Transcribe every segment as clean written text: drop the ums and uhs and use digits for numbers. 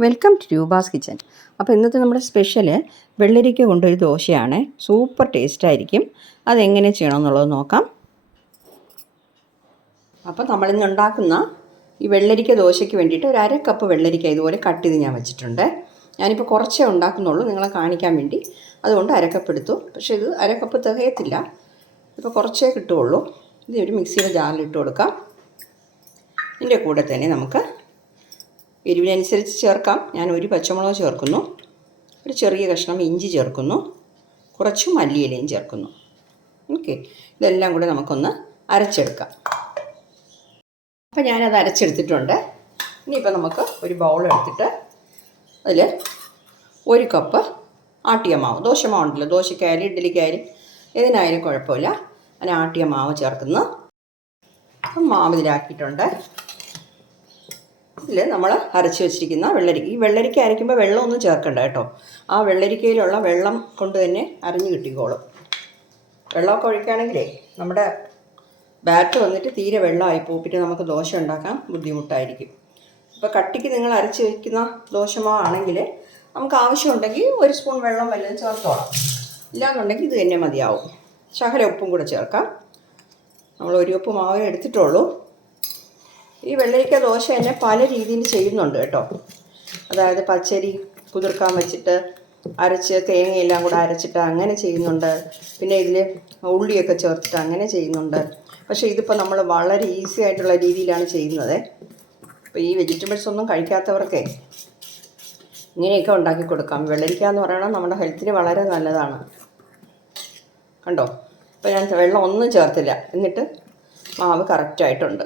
Welcome to Roopa's kitchen. അപ്പോൾ ഇന്നത്തെ നമ്മുടെ സ്പെഷ്യൽ വെള്ളരിക്ക കൊണ്ടൊരു ദോശയാണ്. സൂപ്പർ ടേസ്റ്റായിരിക്കും. അതെങ്ങനെ ചെയ്യണമെന്നുള്ളത് നോക്കാം. അപ്പോൾ നമ്മളിന്ന് ഉണ്ടാക്കുന്ന ഈ വെള്ളരിക്ക ദോശയ്ക്ക് വേണ്ടിയിട്ട് ഒരു 1/2 കപ്പ് വെള്ളരിക്ക ഇതുപോലെ കട്ട് ചെയ്ത് ഞാൻ വെച്ചിട്ടുണ്ട്. ഞാനിപ്പോൾ കുറച്ചേ ഉണ്ടാക്കുന്നുള്ളൂ, നിങ്ങളെ കാണിക്കാൻ വേണ്ടി. അതുകൊണ്ട് 1/2 കപ്പ് എടുത്തു. പക്ഷേ ഇത് 1/2 കപ്പ് തികയത്തില്ല, ഇപ്പോൾ കുറച്ചേ കിട്ടുകയുള്ളൂ. ഇത് ഒരു മിക്സിയുടെ ജാറിലിട്ട് കൊടുക്കാം. ഇതിൻ്റെ കൂടെ തന്നെ നമുക്ക് എരിവിനനുസരിച്ച് ചേർക്കാം. ഞാൻ ഒരു പച്ചമുളക് ചേർക്കുന്നു, ഒരു ചെറിയ കഷ്ണം ഇഞ്ചി ചേർക്കുന്നു, കുറച്ച് മല്ലിയിലയും ചേർക്കുന്നു. ഓക്കെ, ഇതെല്ലാം കൂടെ നമുക്കൊന്ന് അരച്ചെടുക്കാം. അപ്പോൾ ഞാനത് അരച്ചെടുത്തിട്ടുണ്ട്. ഇനിയിപ്പോൾ നമുക്ക് ഒരു ബൗൾ എടുത്തിട്ട് അതിൽ 1 കപ്പ് ആട്ടിയ മാവ്, ദോശമാവ് ഉണ്ടല്ലോ, ദോശയ്ക്കായാലും ഇഡ്ഡലിക്കായാലും ഏതിനായാലും കുഴപ്പമില്ല, അതിന് ആട്ടിയ മാവ് ചേർക്കുന്നു. അപ്പം മാവ് ഇതിലാക്കിയിട്ടുണ്ട്. ഇതിൽ നമ്മൾ അരച്ച് വെച്ചിരിക്കുന്ന വെള്ളരിക്ക, ഈ വെള്ളരിക്ക അരയ്ക്കുമ്പോൾ വെള്ളമൊന്നും ചേർക്കണ്ട കേട്ടോ. ആ വെള്ളരിക്കയിലുള്ള വെള്ളം കൊണ്ട് തന്നെ അരഞ്ഞു കിട്ടിക്കോളും. വെള്ളമൊക്കെ ഒഴിക്കുകയാണെങ്കിലേ നമ്മുടെ ബാറ്റ് വന്നിട്ട് തീരെ വെള്ളമായിപ്പോവും, പിന്നെ നമുക്ക് ദോശ ഉണ്ടാക്കാൻ ബുദ്ധിമുട്ടായിരിക്കും. ഇപ്പോൾ കട്ടിക്ക് നിങ്ങൾ അരച്ച് വയ്ക്കുന്ന ദോശമാവാണെങ്കിൽ നമുക്ക് ആവശ്യമുണ്ടെങ്കിൽ 1 സ്പൂൺ വെള്ളം വല്ലതും ചേർത്തോളാം. ഇല്ലാന്നുണ്ടെങ്കിൽ ഇത് തന്നെ മതിയാവും. ശകല ഉപ്പും കൂടെ ചേർക്കാം. നമ്മൾ 1 കപ്പ് മാവേ എടുത്തിട്ടുള്ളൂ. ഈ വെള്ളരിക്ക ദോശ തന്നെ പല രീതിയിൽ ചെയ്യുന്നുണ്ട് കേട്ടോ. അതായത് പച്ചരി കുതിർക്കാൻ വെച്ചിട്ട് അരച്ച് തേങ്ങയെല്ലാം കൂടെ അരച്ചിട്ട് അങ്ങനെ ചെയ്യുന്നുണ്ട്. പിന്നെ ഇതിൽ ഉള്ളിയൊക്കെ ചേർത്തിട്ട് അങ്ങനെ ചെയ്യുന്നുണ്ട്. പക്ഷേ ഇതിപ്പോൾ നമ്മൾ വളരെ ഈസി ആയിട്ടുള്ള രീതിയിലാണ് ചെയ്യുന്നത്. അപ്പോൾ ഈ വെജിറ്റബിൾസ് ഒന്നും കഴിക്കാത്തവർക്കേ ഇങ്ങനെയൊക്കെ ഉണ്ടാക്കി കൊടുക്കാം. വെള്ളരിക്ക എന്ന് പറയുന്നത് നമ്മുടെ ഹെൽത്തിന് വളരെ നല്ലതാണ്. കണ്ടോ, ഇപ്പോൾ ഞാൻ വെള്ളം ഒന്നും ചേർത്തില്ല, എന്നിട്ട് മാവ് കറക്റ്റായിട്ടുണ്ട്.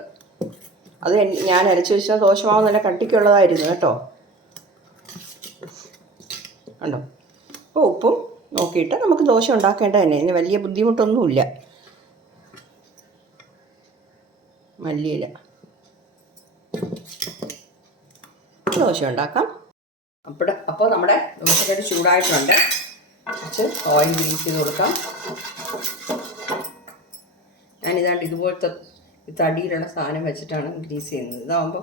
അത് ഞാൻ അരച്ച് വെച്ച ദോശമാവ് നല്ല കട്ടിക്കുള്ളതായിരുന്നു കേട്ടോ. കണ്ടോ, അപ്പോൾ ഉപ്പും നോക്കിയിട്ട് നമുക്ക് ദോശ ഉണ്ടാക്കേണ്ടത് തന്നെ, ഇതിന് വലിയ ബുദ്ധിമുട്ടൊന്നുമില്ല. മല്ലിയില ദോശ ഉണ്ടാക്കാം. അപ്പോൾ നമ്മുടെ ദോശക്കരി ചൂടായിട്ടുണ്ട്. കുറച്ച് ഓയിൽ ഗ്രീസ് ചെയ്ത് കൊടുക്കാം. ഞാനിതാണ്ട് ഇതുപോലത്തെ തടിയിലുള്ള സാധനം വെച്ചിട്ടാണ് ഗ്രീസ് ചെയ്യുന്നത്. ഇതാകുമ്പോൾ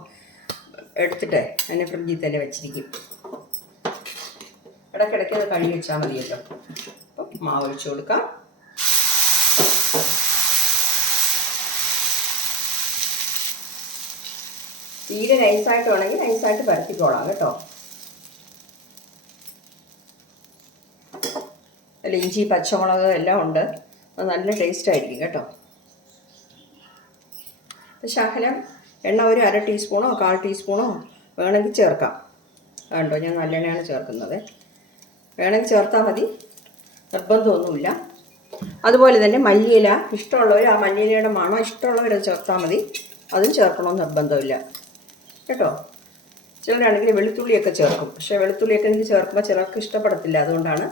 എടുത്തിട്ട് അതിനെ ഫ്രിഡ്ജിൽ തന്നെ വെച്ചിരിക്കും. ഇടയ്ക്കിടയ്ക്ക് അത് കഴുകി വെച്ചാൽ മതിയല്ലോ. അപ്പം മാവ് ഒഴിച്ച് കൊടുക്കാം. തീരെ നൈസായിട്ട് വേണമെങ്കിൽ നൈസായിട്ട് പരത്തിക്കോളാം കേട്ടോ. അല്ല, ഇഞ്ചി പച്ചമുളക് എല്ലാം ഉണ്ട്. അത് നല്ല ടേസ്റ്റ് ആയിരിക്കും കേട്ടോ. ശകലം എണ്ണ ഒരു 1/2 ടീസ്പൂണോ 1/4 ടീസ്പൂണോ വേണമെങ്കിൽ ചേർക്കാം. കണ്ടോ, ഞാൻ നല്ലെണ്ണയാണ് ചേർക്കുന്നത്. വേണമെങ്കിൽ ചേർത്താൽ മതി, നിർബന്ധമൊന്നുമില്ല. അതുപോലെ തന്നെ മല്ലിയില ഇഷ്ടമുള്ളവർ, ആ മല്ലിയിലയുടെ മണം ഇഷ്ടമുള്ളവരത് ചേർത്താൽ മതി. അതും ചേർക്കണമെന്ന് നിർബന്ധമില്ല കേട്ടോ. ചിലരാണെങ്കിൽ വെളുത്തുള്ളിയൊക്കെ ചേർക്കും, പക്ഷേ വെളുത്തുള്ളിയൊക്കെ എനിക്ക് ചേർക്കുമ്പോൾ ചിലർക്ക് ഇഷ്ടപ്പെടത്തില്ല. അതുകൊണ്ടാണ്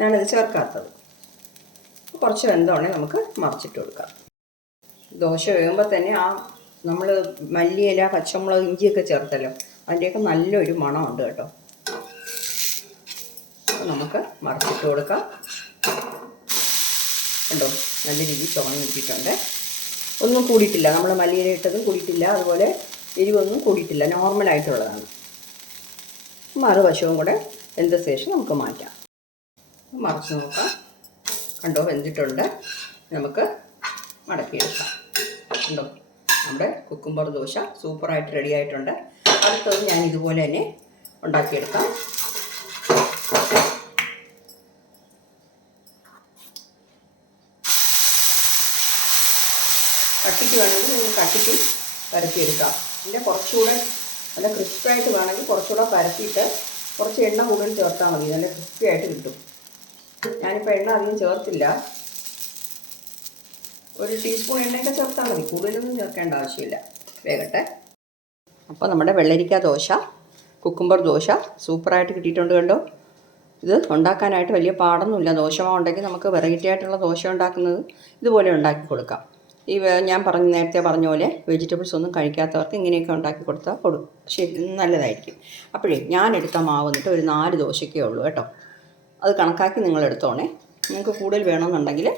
ഞാനത് ചേർക്കാത്തത്. കുറച്ച് വെന്തോണേ നമുക്ക് മറിച്ചിട്ട് കൊടുക്കാം. ദോശ വേകുമ്പോൾ തന്നെ ആ നമ്മൾ മല്ലിയില പച്ചമുളക് ഇഞ്ചിയൊക്കെ ചേർത്തല്ലോ, അതിൻ്റെയൊക്കെ നല്ലൊരു മണമുണ്ട് കേട്ടോ. അപ്പോൾ നമുക്ക് മറിച്ചിട്ട് കൊടുക്കാം. കണ്ടോ, നല്ല രീതിയിൽ ചുവന്ന് കിട്ടിയിട്ടുണ്ട്. ഒന്നും കൂടിയിട്ടില്ല, നമ്മൾ മല്ലിയില ഇട്ടതും കൂടിയിട്ടില്ല, അതുപോലെ എരിവൊന്നും കൂടിയിട്ടില്ല, നോർമലായിട്ടുള്ളതാണ്. മറുവശവും കൂടെ വെന്ത ശേഷം നമുക്ക് മാറ്റാം. മറിച്ച് നോക്കാം. കണ്ടോ, വെന്തിട്ടുണ്ട്. നമുക്ക് മടക്കിയെടുക്കാം. കണ്ടോ, നമ്മുടെ കുക്കുംബർ ദോശ സൂപ്പറായിട്ട് റെഡി ആയിട്ടുണ്ട്. അടുത്തത് ഞാൻ ഇതുപോലെ തന്നെ ഉണ്ടാക്കിയെടുക്കാം. കട്ടിക്ക് വേണമെങ്കിൽ നിങ്ങൾ കട്ടിക്ക് പരത്തിയെടുക്കാം. പിന്നെ കുറച്ചുകൂടെ നല്ല ക്രിസ്പിയായിട്ട് വേണമെങ്കിൽ കുറച്ചുകൂടെ പരത്തിയിട്ട് കുറച്ച് എണ്ണ കൂടുതൽ ചേർത്താൽ മതി, നല്ല ക്രിസ്പി ആയിട്ട് കിട്ടും. ഞാനിപ്പോൾ എണ്ണ അധികം ചേർത്തില്ല, 1 ടീസ്പൂൺ എണ്ണയൊക്കെ ചേർത്താൽ മതി, കൂടുതലൊന്നും ചേർക്കേണ്ട ആവശ്യമില്ല. വേകട്ടെ. അപ്പോൾ നമ്മുടെ വെള്ളരിക്ക ദോശ, കുക്കുംബർ ദോശ സൂപ്പറായിട്ട് കിട്ടിയിട്ടുണ്ട്. കണ്ടോ, ഇത് ഉണ്ടാക്കാനായിട്ട് വലിയ പാടൊന്നുമില്ല. ദോശമാവ് ഉണ്ടെങ്കിൽ നമുക്ക് വെറൈറ്റി ആയിട്ടുള്ള ദോശ ഉണ്ടാക്കുന്നത് ഇതുപോലെ ഉണ്ടാക്കി കൊടുക്കാം. ഈ ഞാൻ നേരത്തെ പറഞ്ഞ പോലെ വെജിറ്റബിൾസ് ഒന്നും കഴിക്കാത്തവർക്ക് ഇങ്ങനെയൊക്കെ ഉണ്ടാക്കി കൊടുത്താൽ ശരി, നല്ലതായിരിക്കും. അപ്പോഴേ ഞാൻ എടുത്ത മാവ് വന്നിട്ട് ഒരു 4 ദോശയ്ക്കേ ഉള്ളൂ കേട്ടോ. അത് കണക്കാക്കി നിങ്ങൾ എടുത്തോണേ. നിങ്ങൾക്ക് കൂടുതൽ വേണമെന്നുണ്ടെങ്കിൽ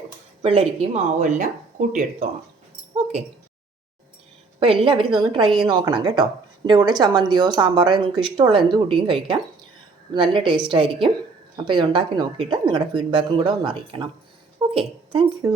വെള്ളരിക്കയും മാവും എല്ലാം കൂട്ടിയെടുത്തോണം. ഓക്കെ, അപ്പോൾ എല്ലാവരും ഇതൊന്ന് ട്രൈ ചെയ്ത് നോക്കണം കേട്ടോ. ഇതിൻ്റെ കൂടെ ചമ്മന്തിയോ സാമ്പാറോ നിങ്ങൾക്ക് ഇഷ്ടമുള്ള എന്ത് കൂട്ടിയും കഴിക്കാം. നല്ല ടേസ്റ്റായിരിക്കും. അപ്പോൾ ഇതുണ്ടാക്കി നോക്കിയിട്ട് നിങ്ങളുടെ ഫീഡ്ബാക്കും കൂടെ ഒന്ന് അറിയിക്കണം. Okay, thank you.